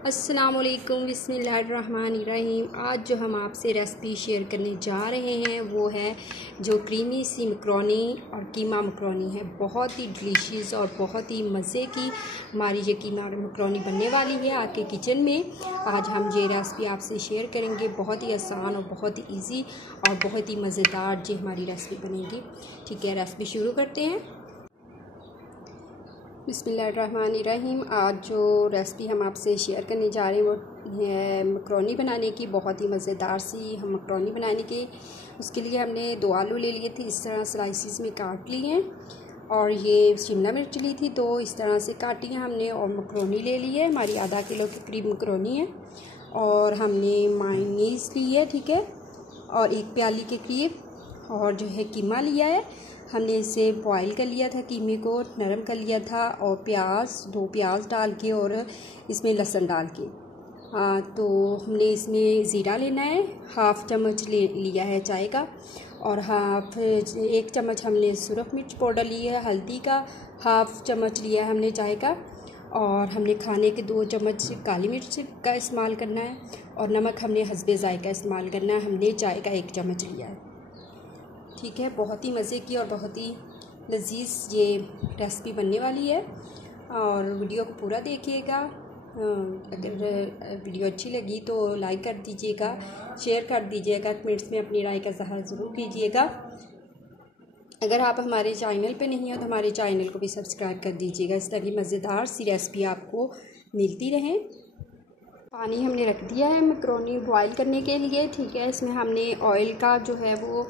अस्सलामुअलैकुम बिस्मिल्लाहिर्रहमानिर्रहीम। आज जो हम आपसे रेसिपी शेयर करने जा रहे हैं वो है जो क्रीमी सी मकरोनी और कीमा मकरोनी है। बहुत ही डिलीशियस और बहुत ही मज़े की हमारी ये कीमा मकरोनी बनने वाली है आपके किचन में। आज हम ये रेसिपी आपसे शेयर करेंगे। बहुत ही आसान और बहुत ही ईजी और बहुत ही मज़ेदार जी हमारी रेसिपी बनेगी। ठीक है, रेसिपी शुरू करते हैं। बिस्मिल्लाहिर्रहमानिर्रहीम। आज जो रेसिपी हम आपसे शेयर करने जा रहे हैं वो है मकरोनी बनाने की। बहुत ही मज़ेदार सी हम मकरोनी बनाने की। उसके लिए हमने 2 आलू ले लिए थे, इस तरह स्लाइसिस में काट लिए हैं। और ये शिमला मिर्च ली थी, 2 इस तरह से काटी है हमने। और मकरोनी ले ली है, हमारी आधा किलो के करीब मकरोनी है। और हमने मायोनीज़ ली है, ठीक है, और 1 प्याली के करीब। और जो है कीमा लिया है, हमने इसे बॉईल कर लिया था, कीमे को नरम कर लिया था। और 2 प्याज डाल के और इसमें लहसुन डाल के तो हमने इसमें ज़ीरा लेना है, 1/2 चम्मच लिया है चाय का। और 1 चम्मच हमने सुरख मिर्च पाउडर लिया है, हल्दी का 1/2 चम्मच लिया है हमने चाय का। और हमने खाने के 2 चम्मच काली मिर्च का इस्तेमाल करना है। और नमक हमने हस्बे ज़ायका इस्तेमाल करना है, हमने चाय का 1 चम्मच लिया है। ठीक है, बहुत ही मज़े की और बहुत ही लजीज ये रेसिपी बनने वाली है। और वीडियो को पूरा देखिएगा। अगर वीडियो अच्छी लगी तो लाइक कर दीजिएगा, शेयर कर दीजिएगा, कमेंट्स में अपनी राय का इज़हार ज़रूर कीजिएगा। अगर आप हमारे चैनल पे नहीं हो तो हमारे चैनल को भी सब्सक्राइब कर दीजिएगा, इस तरह की मज़ेदार सी रेसिपी आपको मिलती रहे। पानी हमने रख दिया है मकरोनी बॉईल करने के लिए। ठीक है, इसमें हमने ऑयल का जो है वो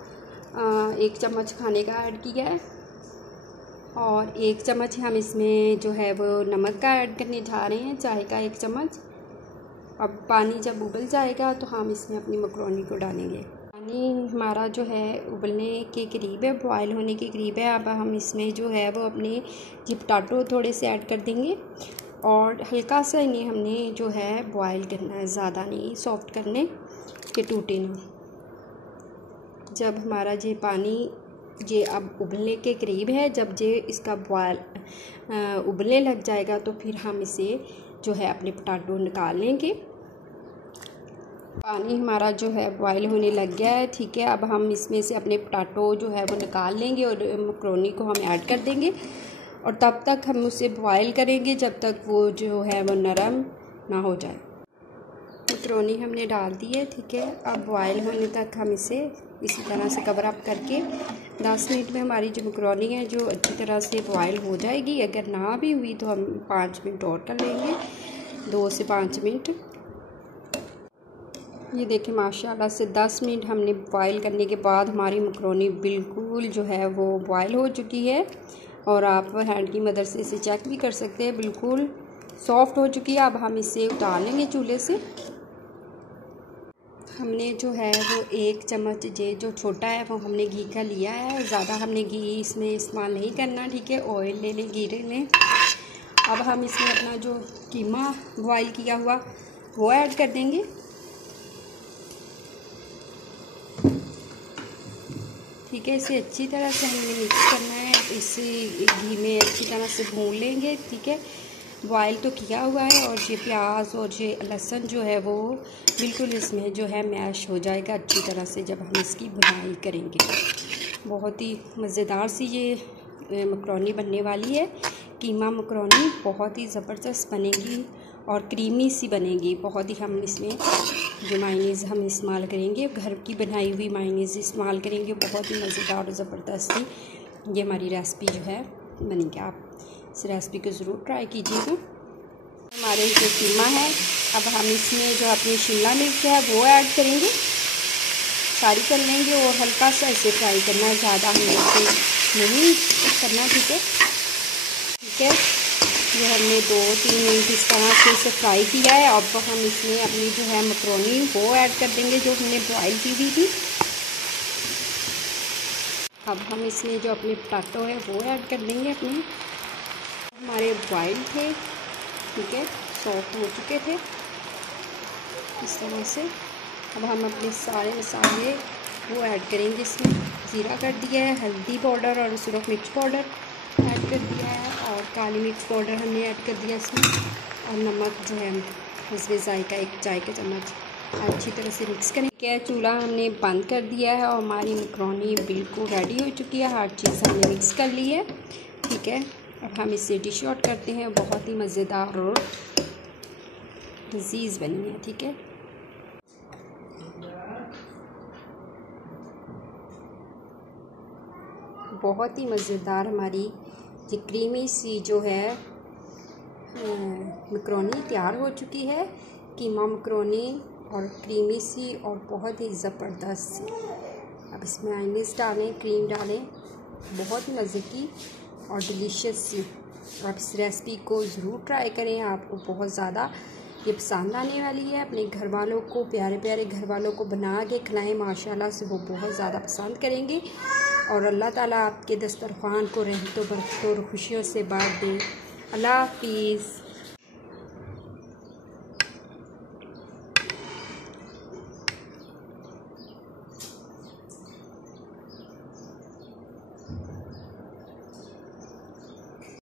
1 चम्मच खाने का ऐड किया है। और 1 चम्मच हम इसमें जो है वो नमक का ऐड करने जा रहे हैं, चाय का 1 चम्मच। अब पानी जब उबल जाएगा तो हम इसमें अपनी मकरोनी को डालेंगे। पानी हमारा जो है उबलने के करीब है, बॉयल होने के करीब है। अब हम इसमें जो है वो अपने ये पोटैटो थोड़े से ऐड कर देंगे। और हल्का सा इन्हें हमने जो है बॉयल करना है, ज़्यादा नहीं, सॉफ्ट करने के टूटे ना। जब हमारा ये पानी ये अब उबलने के करीब है, जब ये इसका बॉयल उबलने लग जाएगा तो फिर हम इसे जो है अपने पोटैटो निकाल लेंगे। पानी हमारा जो है बॉयल होने लग गया है। ठीक है, अब हम इसमें से अपने पोटैटो जो है वो निकाल लेंगे और मकरोनी को हम ऐड कर देंगे। और तब तक हम उसे बॉयल करेंगे जब तक वो जो है वो नरम ना हो जाए। मकरोनी हमने डाल दी है, ठीक है। अब बॉयल होने तक हम इसे इसी तरह से कवर अप करके 10 मिनट में हमारी जो मकरोनी है जो अच्छी तरह से बॉयल हो जाएगी। अगर ना भी हुई तो हम 5 मिनट और कर लेंगे, 2 से 5 मिनट। ये देखिए माशाल्लाह से 10 मिनट हमने बॉयल करने के बाद हमारी मकरोनी बिल्कुल जो है वो बॉयल हो चुकी है। और आप हैंड की मदद से इसे चेक भी कर सकते हैं, बिल्कुल सॉफ्ट हो चुकी है। अब हम इसे उतार लेंगे चूल्हे से। हमने जो है वो 1 चम्मच ये जो छोटा है वो हमने घी का लिया है, ज़्यादा हमने घी इसमें इस्तेमाल नहीं करना। ठीक है, ऑयल ले लें, घी ले लें। अब हम इसमें अपना जो कीमा बॉयल किया हुआ वो ऐड कर देंगे। ठीक है, इसे अच्छी तरह से हमने मिक्स करना है, इसे घी में अच्छी तरह से भून लेंगे। ठीक है, बॉयल तो किया हुआ है और ये प्याज और ये लहसुन जो है वो बिल्कुल इसमें जो है मैश हो जाएगा अच्छी तरह से जब हम इसकी भुनाई करेंगे। बहुत ही मज़ेदार सी ये मकरोनी बनने वाली है। कीमा मकरोनी बहुत ही ज़बरदस्त बनेगी और क्रीमी सी बनेगी। बहुत ही हम इसमें जो मायोनीज़ हम इस्तेमाल करेंगे, घर की बनाई हुई मायोनीज़ इस्तेमाल करेंगे। बहुत ही मज़ेदार और ज़बरदस्त सी ये हमारी रेसिपी जो है बनेगी। आप इस रेसिपी को ज़रूर ट्राई कीजिएगा। हमारे जो कीमा है, अब हम इसमें जो अपनी शिमला मिर्च है वो ऐड करेंगे, सारी कर लेंगे। और हल्का सा इसे फ्राई करना है, ज़्यादा हमें इसे नहीं करना। ठीक है, ठीक है, ये हमने 2-3 मिनट इस तरह से इसे फ्राई किया है। अब हम इसमें अपनी जो है मकरोनी वो ऐड कर देंगे जो हमने बॉयल की हुई थी। अब हम इसमें जो अपने पोटैटो है वो ऐड कर देंगे अपने, हमारे बॉयल थे, ठीक है, सॉफ्ट हो चुके थे इस तरह से। अब हम अपने सारे मसाले वो ऐड करेंगे इसमें। ज़ीरा कर दिया है, हल्दी पाउडर और सुरख मिर्च पाउडर ऐड कर दिया है, और काली मिर्च पाउडर हमने ऐड कर दिया इसमें, और नमक जो है हस्बे जायका 1 चाय का चम्मच अच्छी तरह से मिक्स करें। क्या चूल्हा हमने बंद कर दिया है और हमारी मैक्रोनी बिल्कुल रेडी हो चुकी है। हर चीज़ हमने मिक्स कर ली है, ठीक है। अब हम इसे डिश आउट करते हैं। बहुत ही मज़ेदार और लज़ीज़ बनी है, ठीक है। बहुत ही मज़ेदार हमारी ये क्रीमी सी जो है मैक्रोनी तैयार हो चुकी है। कीमा मैक्रोनी और क्रीमी सी और बहुत ही ज़बरदस्त सी। अब इसमें मायोनीज़ डालें, क्रीम डालें, बहुत ही मज़े की और डिलीशियस सी। आप इस रेसिपी को ज़रूर ट्राई करें, आपको बहुत ज़्यादा ये पसंद आने वाली है। अपने घर वालों को, प्यारे प्यारे घर वालों को बना के खिलाएं, माशाल्लाह से वो बहुत ज़्यादा पसंद करेंगे और अल्लाह ताला आपके दस्तरख़्वान को रहमतों बरकतों और खुशियों से बाँट दे। अल्लाह हाफ़िज़।